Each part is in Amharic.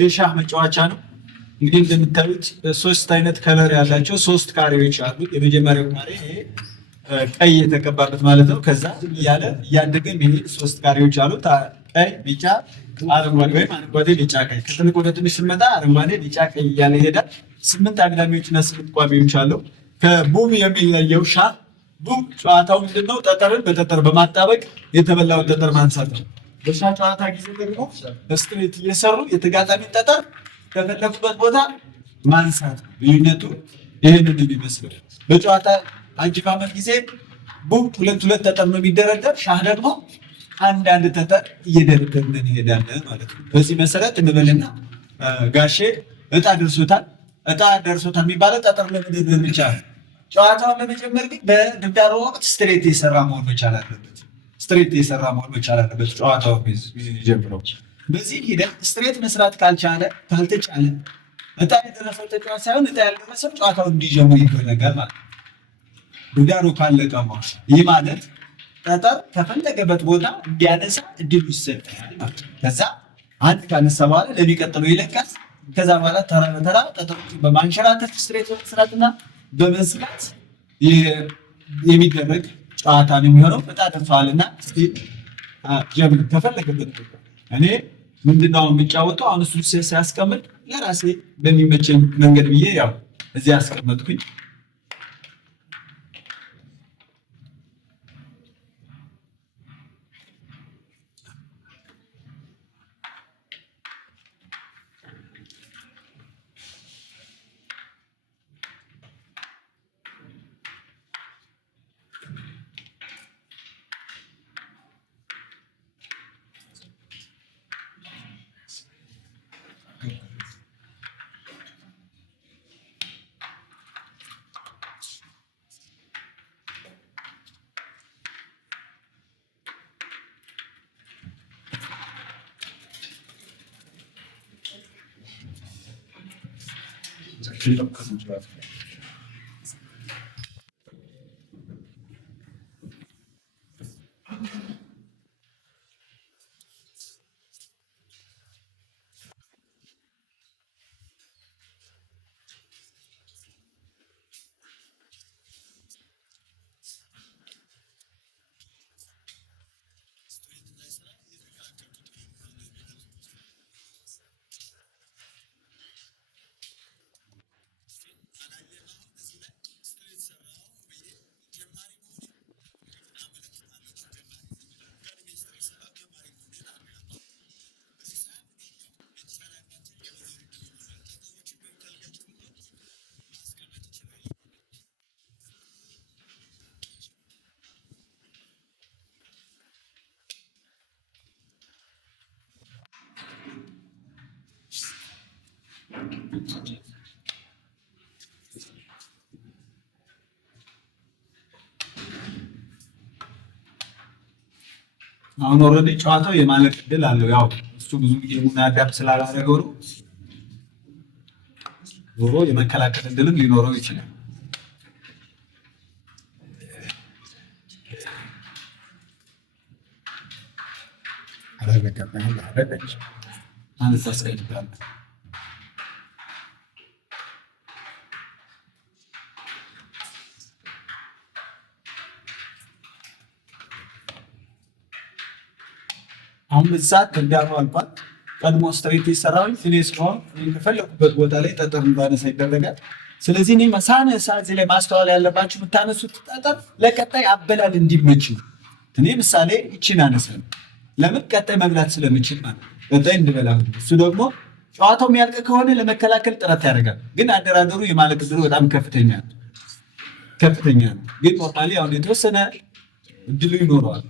የሻህ መጫወቻ ነው። እንግዲህ እንደምታዩት ሶስት አይነት ከለር ያላቸው ሶስት ካሬዎች አሉ። የመጀመሪያው ካሬ ቀይ የተቀባበት ማለት ነው። ከዛ እያለ እያደገ የሚሄድ ሶስት ካሬዎች አሉት። ቀይ፣ ቢጫ፣ አረንጓዴ ወይም አረንጓዴ፣ ቢጫ፣ ቀይ። ከትልቅ ወደ ትንሽ ስንመጣ አረንጓዴ፣ ቢጫ፣ ቀይ እያለ ይሄዳል። 8 አግዳሚዎችና 8 ቋሚዎች አለው። ከቡም የሚለየው ሻህ ቡም ጨዋታው ምንድነው? ጠጠርን በጠጠር በማጣበቅ የተበላውን ጠጠር ማንሳት ነው። በሻህ ጨዋታ ጊዜ ደግሞ ስትሬት እየሰሩ የተጋጣሚ ጠጠር ከፈለጉበት ቦታ ማንሳት ነው። ልዩነቱ ይህንን የሚመስለው። በጨዋታ አጀማመር ጊዜ ቡም ሁለት ጠጠር ነው የሚደረደር። ሻህ ደግሞ አንድ ጠጠር እየደረደርን እንሄዳለን ማለት ነው። በዚህ መሰረት እንበልና ጋሼ እጣ ደርሶታል የሚባለው ጠጠር ለመደርደር ብቻ ነው። ጨዋታውን ለመጀመር ግን በድብዳሮ ወቅት ስትሬት የሰራ መሆን መቻል አለበት። ጨዋታው ጀምረው በዚህ ሂደት ስትሬት መስራት ካልተቻለ እጣ የደረሰው ተጫዋች ሳይሆን እጣ ያልደረሰው ጨዋታውን እንዲጀምር ይደረጋል ማለት ነው። ድብዳሮ ካለቀ ይህ ማለት ጠጠር ከፈለገበት ቦታ እንዲያነሳ እድሉ ይሰጣል ማለት ነው። ከዛ አንድ ካነሳ በኋላ ለሚቀጥለው ይለካል። ከዛ በኋላ ተራ በተራ ጠጠሮችን በማንሸራተት ስትሬት መስራትና በመዝጋት የሚደረግ ጨዋታ ነው የሚሆነው። እጣ ደርሰዋልና ጀምር ከፈለገበት ቦታ። እኔ ምንድነው የሚጫወተው? አሁን እሱ ሲያስቀምጥ ለራሴ በሚመቸኝ መንገድ ብዬ ያው እዚህ ያስቀመጥኩኝ። አሁን ኦልሬዲ ጨዋታው የማለቅ እድል አለው። ያው እሱ ብዙ ጊዜ ቡና አዳፕት ስላላደረገው ነው። ዞሮ የመከላከል እድልም ሊኖረው ይችላል። አንተ ታስቀድማለህ። አሁን በዛት ተዳሩ አልቋል። ቀድሞ ስትሬት ይሰራል። እኔ ስለሆነ ከፈለኩበት ቦታ ላይ ጠጠር እንዳነሳ ይደረጋል። ስለዚህ እኔ ሳነሳ እዚህ ላይ ማስተዋል ያለባችሁ የምታነሱት ጠጠር ለቀጣይ አበላል እንዲመች ነው። እኔ ምሳሌ ይቺን አነሳለሁ። ለምን? ቀጣይ መብላት ስለምችል ማለት ነው። ቀጣይ እንድበላ። እሱ ደግሞ ጨዋታው የሚያልቅ ከሆነ ለመከላከል ጥረት ያደርጋል። ግን አደራደሩ የማለቅ ዕድሉ በጣም ከፍተኛ ነው። ግን ኖርማሊ አሁን የተወሰነ እድሉ ይኖረዋል።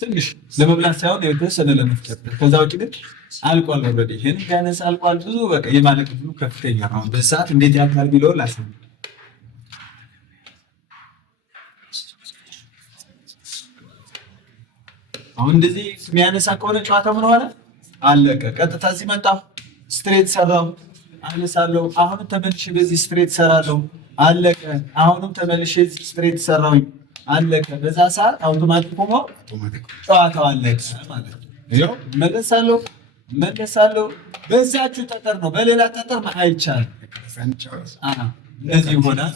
ትንሽ ለመብላት ሳይሆን የተወሰነ ለመፍጨት። ከዛ ውጭ ግን አልቋል። ኦልሬዲ ይሄን ያነሳ አልቋል። ብዙ በቃ የማለቅ ዕድሉ ከፍተኛ ነው። በሰዓት እንዴት ያልቃል ቢለው ላስብ። አሁን እንደዚህ የሚያነሳ ከሆነ ጨዋታ ምን ሆነ? አለቀ። ቀጥታ እዚህ መጣሁ፣ ስትሬት ሰራሁ፣ አነሳለሁ። አሁንም ተመልሼ በዚህ ስትሬት ሰራለሁ፣ አለቀ። አሁንም ተመልሼ ስትሬት ሰራሁኝ፣ አለቀ። በዛ ሰዓት አውቶማቲክ ሆኖ ጨዋታው አለቀ ማለት ነው። ይኸው እመለሳለሁ፣ መለሳለሁ። በዛችሁ ጠጠር ነው፣ በሌላ ጠጠር አይቻልም። እንደዚህ ይሆናል።